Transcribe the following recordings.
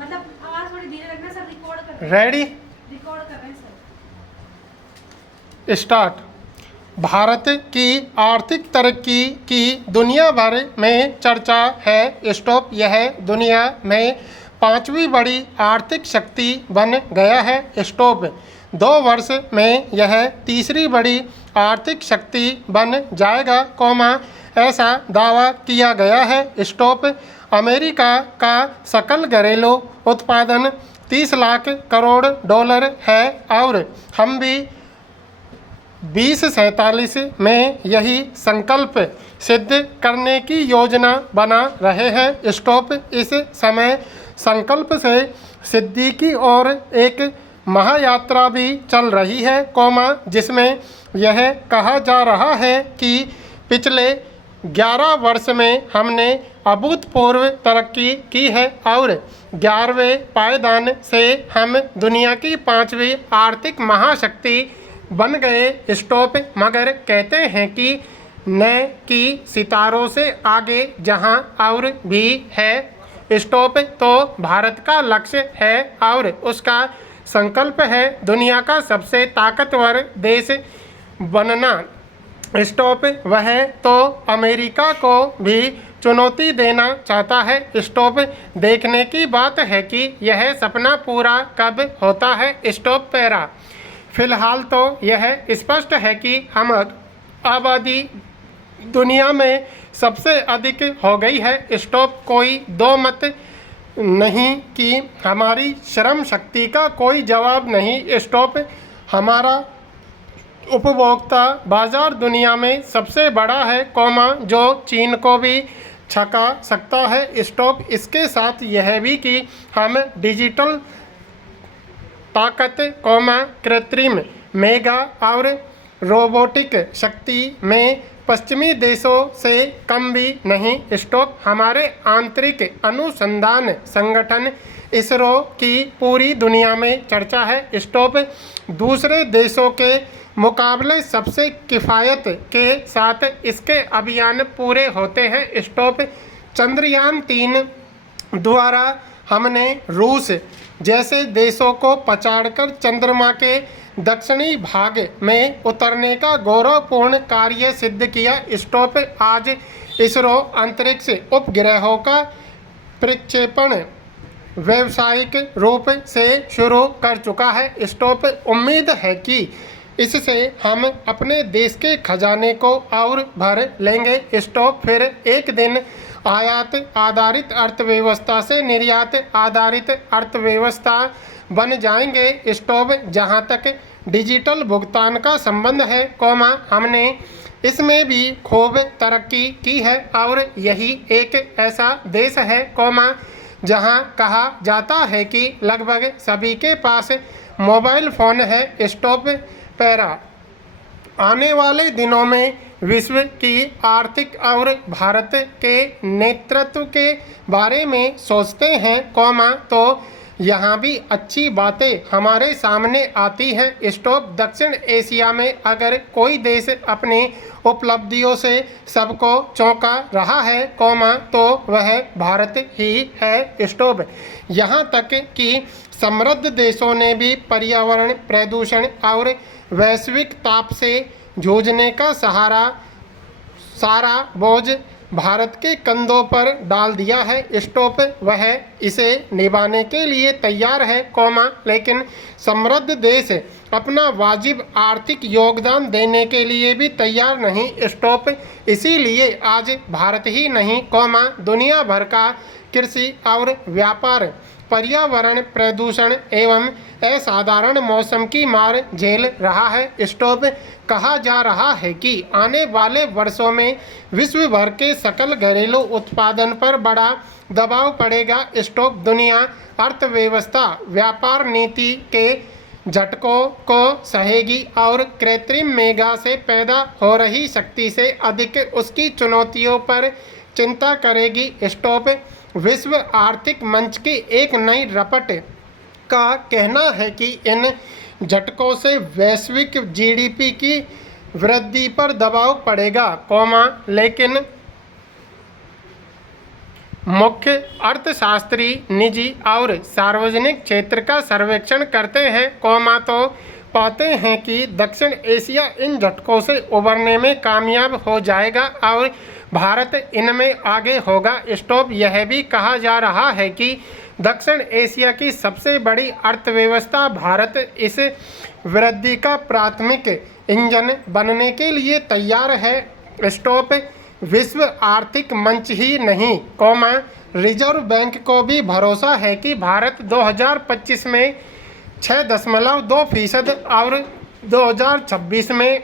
मतलब आवाज थोड़ी धीरे रखना सर, रिकॉर्ड कर रहे हैं। रेडी, रिकॉर्ड कर रहे हैं सर। स्टार्ट। भारत की आर्थिक तरक्की की दुनिया भर में चर्चा है। स्टॉप। यह दुनिया में पांचवी बड़ी आर्थिक शक्ति बन गया है। स्टॉप। 2 वर्ष में यह तीसरी बड़ी आर्थिक शक्ति बन जाएगा, कौमा ऐसा दावा किया गया है। स्टॉप। अमेरिका का सकल घरेलू उत्पादन 30 लाख करोड़ डॉलर है और हम भी 2047 में यही संकल्प सिद्ध करने की योजना बना रहे हैं। स्टॉप। इस समय संकल्प से सिद्धि की ओर एक महायात्रा भी चल रही है, कौमा जिसमें यह कहा जा रहा है कि पिछले 11 वर्ष में हमने अभूतपूर्व तरक्की की है और 11वें पायदान से हम दुनिया की 5वीं आर्थिक महाशक्ति बन गए। स्टॉप। मगर कहते हैं कि न कि सितारों से आगे जहां और भी है। स्टॉप। तो भारत का लक्ष्य है और उसका संकल्प है दुनिया का सबसे ताकतवर देश बनना। स्टॉप। वह तो अमेरिका को भी चुनौती देना चाहता है। स्टॉप। देखने की बात है कि यह सपना पूरा कब होता है। स्टॉप। पैरा। फिलहाल तो यह स्पष्ट है कि हम आबादी दुनिया में सबसे अधिक हो गई है। स्टॉप। कोई दो मत नहीं कि हमारी श्रम शक्ति का कोई जवाब नहीं। स्टॉप। हमारा उपभोक्ता बाजार दुनिया में सबसे बड़ा है, कौमा जो चीन को भी छका सकता है। स्टॉप। इसके साथ यह भी कि हम डिजिटल ताकत, कौमा कृत्रिम मेगा और रोबोटिक शक्ति में पश्चिमी देशों से कम भी नहीं। स्टॉप। हमारे आंतरिक अनुसंधान संगठन इसरो की पूरी दुनिया में चर्चा है। स्टॉप। दूसरे देशों के मुकाबले सबसे किफ़ायत के साथ इसके अभियान पूरे होते हैं। स्टॉप। चंद्रयान 3 द्वारा हमने रूस जैसे देशों को पछाड़कर चंद्रमा के दक्षिणी भाग में उतरने का गौरवपूर्ण कार्य सिद्ध किया। स्टॉप। आज इसरो अंतरिक्ष उपग्रहों का प्रक्षेपण व्यावसायिक रूप से शुरू कर चुका है। स्टॉप। उम्मीद है कि इससे हम अपने देश के खजाने को और भर लेंगे। स्टॉप। फिर एक दिन आयात आधारित अर्थव्यवस्था से निर्यात आधारित अर्थव्यवस्था बन जाएंगे। स्टॉप। जहां तक डिजिटल भुगतान का संबंध है, कौमा हमने इसमें भी खूब तरक्की की है और यही एक ऐसा देश है, कौमा जहां कहा जाता है कि लगभग सभी के पास मोबाइल फ़ोन है। स्टॉप। पैरा। आने वाले दिनों में विश्व की आर्थिक और भारत के नेतृत्व के बारे में सोचते हैं, कौमा तो यहाँ भी अच्छी बातें हमारे सामने आती हैं। स्टॉप। दक्षिण एशिया में अगर कोई देश अपनी उपलब्धियों से सबको चौंका रहा है, कौमा तो वह भारत ही है। स्टॉप। यहाँ तक कि समृद्ध देशों ने भी पर्यावरण प्रदूषण और वैश्विक ताप से जूझने का सारा बोझ भारत के कंधों पर डाल दिया है। स्टॉप। वह इसे निभाने के लिए तैयार है, कौमा लेकिन समृद्ध देश अपना वाजिब आर्थिक योगदान देने के लिए भी तैयार नहीं। स्टॉप। इसीलिए आज भारत ही नहीं, कौमा दुनिया भर का कृषि और व्यापार पर्यावरण प्रदूषण एवं असाधारण मौसम की मार झेल रहा है। स्टॉप। कहा जा रहा है कि आने वाले वर्षों में विश्व भर के सकल घरेलू उत्पादन पर बड़ा दबाव पड़ेगा। स्टॉप। दुनिया अर्थव्यवस्था व्यापार नीति के झटकों को सहेगी और कृत्रिम मेगा से पैदा हो रही शक्ति से अधिक उसकी चुनौतियों पर चिंता करेगी। स्टॉप। विश्व आर्थिक मंच की एक नई रपट का कहना है कि इन झटकों से वैश्विक जीडीपी की वृद्धि पर दबाव पड़ेगा, कौमा लेकिन मुख्य अर्थशास्त्री निजी और सार्वजनिक क्षेत्र का सर्वेक्षण करते हैं, तो पाते हैं कि दक्षिण एशिया इन झटकों से उबरने में कामयाब हो जाएगा और भारत इनमें आगे होगा। यह भी कहा जा रहा है कि दक्षिण एशिया की सबसे बड़ी अर्थव्यवस्था भारत इस वृद्धि का प्राथमिक इंजन बनने के लिए तैयार है। विश्व आर्थिक मंच ही नहीं, रिजर्व बैंक को भी भरोसा है कि भारत 2025 में 6.2% और 2026 में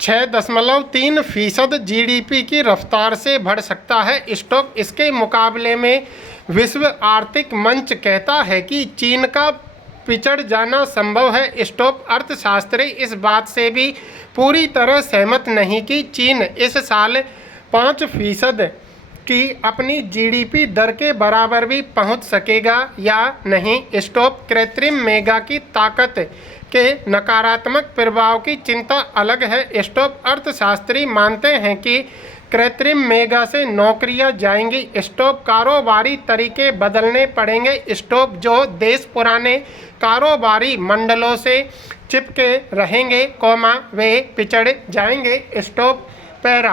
6.3% जीडीपी की रफ्तार से बढ़ सकता है। इसके मुकाबले में विश्व आर्थिक मंच कहता है कि चीन का पिछड़ जाना संभव है। अर्थशास्त्री इस बात से भी पूरी तरह सहमत नहीं कि चीन इस साल 5% की अपनी जीडीपी दर के बराबर भी पहुंच सकेगा या नहीं। कृत्रिम मेगा की ताकत के नकारात्मक प्रभाव की चिंता अलग है। अर्थशास्त्री मानते हैं कि कृत्रिम मेगा से नौकरियां जाएंगी। कारोबारी तरीके बदलने पड़ेंगे। जो देश पुराने कारोबारी मंडलों से चिपके रहेंगे, वे पिछड़ जाएंगे। पैरा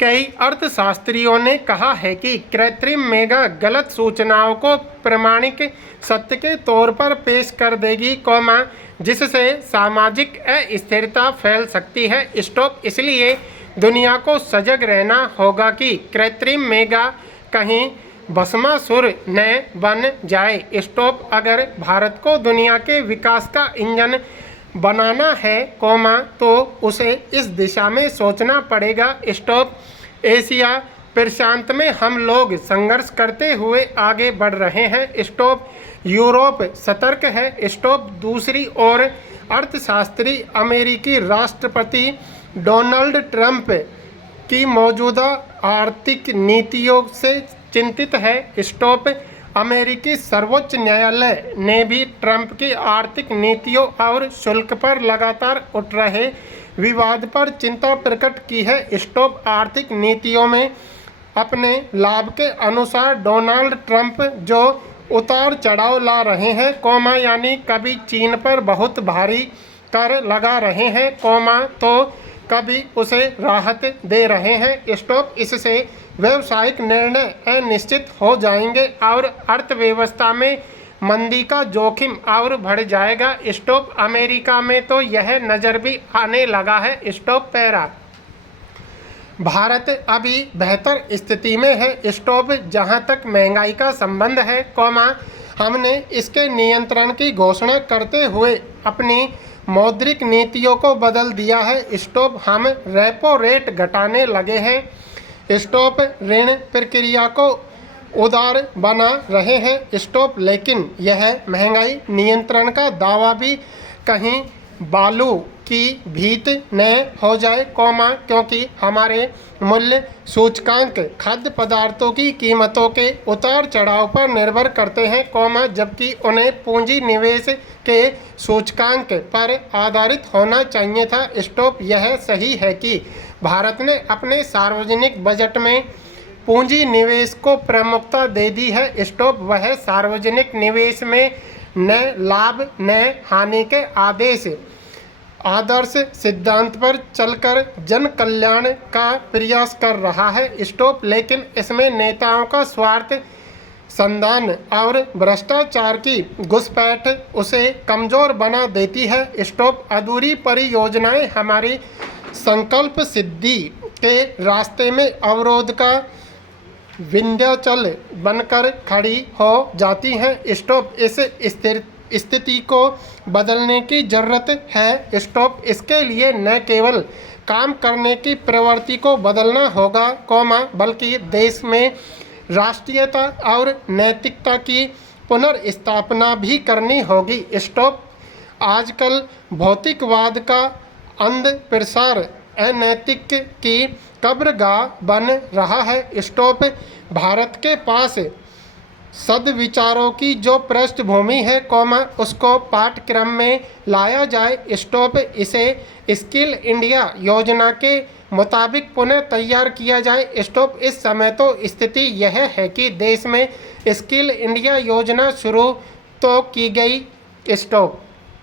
कई अर्थशास्त्रियों ने कहा है कि कृत्रिम मेगा गलत सूचनाओं को प्रमाणिक सत्य के तौर पर पेश कर देगी, जिससे सामाजिक अस्थिरता फैल सकती है। इसलिए दुनिया को सजग रहना होगा कि कृत्रिम मेगा कहीं भस्मासुर न बन जाए। अगर भारत को दुनिया के विकास का इंजन बनाना है, तो उसे इस दिशा में सोचना पड़ेगा। एशिया प्रशांत में हम लोग संघर्ष करते हुए आगे बढ़ रहे हैं। यूरोप सतर्क है। दूसरी ओर अर्थशास्त्री अमेरिकी राष्ट्रपति डोनाल्ड ट्रंप की मौजूदा आर्थिक नीतियों से चिंतित है। अमेरिकी सर्वोच्च न्यायालय ने भी ट्रंप की आर्थिक नीतियों और शुल्क पर लगातार उठ रहे विवाद पर चिंता प्रकट की है। आर्थिक नीतियों में अपने लाभ के अनुसार डोनाल्ड ट्रंप जो उतार चढ़ाव ला रहे हैं, यानी कभी चीन पर बहुत भारी कर लगा रहे हैं, तो कभी उसे राहत दे रहे हैं। इससे व्यावसायिक निर्णय अनिश्चित हो जाएंगे और अर्थव्यवस्था में मंदी का जोखिम और बढ़ जाएगा। अमेरिका में तो यह नज़र भी आने लगा है। पैरा भारत अभी बेहतर स्थिति में है। जहां तक महंगाई का संबंध है, हमने इसके नियंत्रण की घोषणा करते हुए अपनी मौद्रिक नीतियों को बदल दिया है। हम रेपो रेट घटाने लगे हैं। ऋण प्रक्रिया को उदार बना रहे हैं। लेकिन यह महंगाई नियंत्रण का दावा भी कहीं बालू की भीत न हो जाए, क्योंकि हमारे मूल्य सूचकांक खाद्य पदार्थों की कीमतों के उतार चढ़ाव पर निर्भर करते हैं, जबकि उन्हें पूंजी निवेश के सूचकांक पर आधारित होना चाहिए था। यह सही है कि भारत ने अपने सार्वजनिक बजट में पूंजी निवेश को प्रमुखता दे दी है। वह सार्वजनिक निवेश में न लाभ न हानि के आदर्श सिद्धांत पर चलकर जन कल्याण का प्रयास कर रहा है। लेकिन इसमें नेताओं का स्वार्थ संधान और भ्रष्टाचार की घुसपैठ उसे कमज़ोर बना देती है। अधूरी परियोजनाएं हमारी संकल्प सिद्धि के रास्ते में अवरोध का विंध्याचल बनकर खड़ी हो जाती हैं। इस स्थिति को बदलने की ज़रूरत है। इसके लिए न केवल काम करने की प्रवृत्ति को बदलना होगा, बल्कि देश में राष्ट्रीयता और नैतिकता की पुनर्स्थापना भी करनी होगी। आजकल भौतिकवाद का अंध प्रसार अनैतिक की कब्रगाह बन रहा है। भारत के पास सद्विचारों की जो पृष्ठभूमि है, उसको पाठ्यक्रम में लाया जाए। इसे स्किल इंडिया योजना के मुताबिक पुनः तैयार किया जाए। स्टॉप। इस समय तो स्थिति यह है कि देश में स्किल इंडिया योजना शुरू तो की गई। स्टॉप।